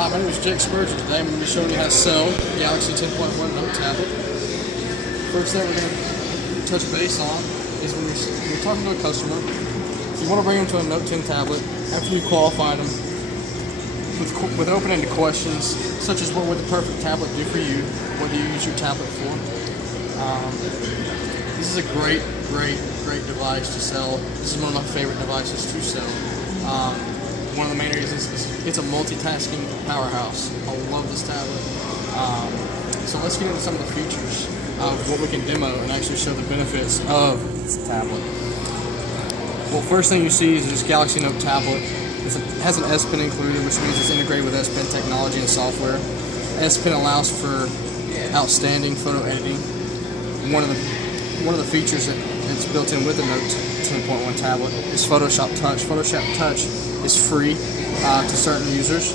Hi, my name is Jake Spurgeon. Today I'm going to be showing you how to sell Galaxy 10.1 Note tablet. First thing we're going to touch base on is when you're talking to a customer, you want to bring them to a Note 10 tablet after you qualify them with open-ended questions such as what would the perfect tablet do for you, what do you use your tablet for. This is a great device to sell. This is one of my favorite devices to sell. One of the main reasons is it's a multitasking powerhouse. I love this tablet. So let's get into some of the features of what we can demo and actually show the benefits of this tablet. Well, first thing you see is this Galaxy Note tablet. It has an S Pen included, which means it's integrated with S Pen technology and software. S Pen allows for outstanding photo editing. One of the features that's built in with the Note 10.1 tablet is Photoshop Touch. Photoshop Touch is free to certain users.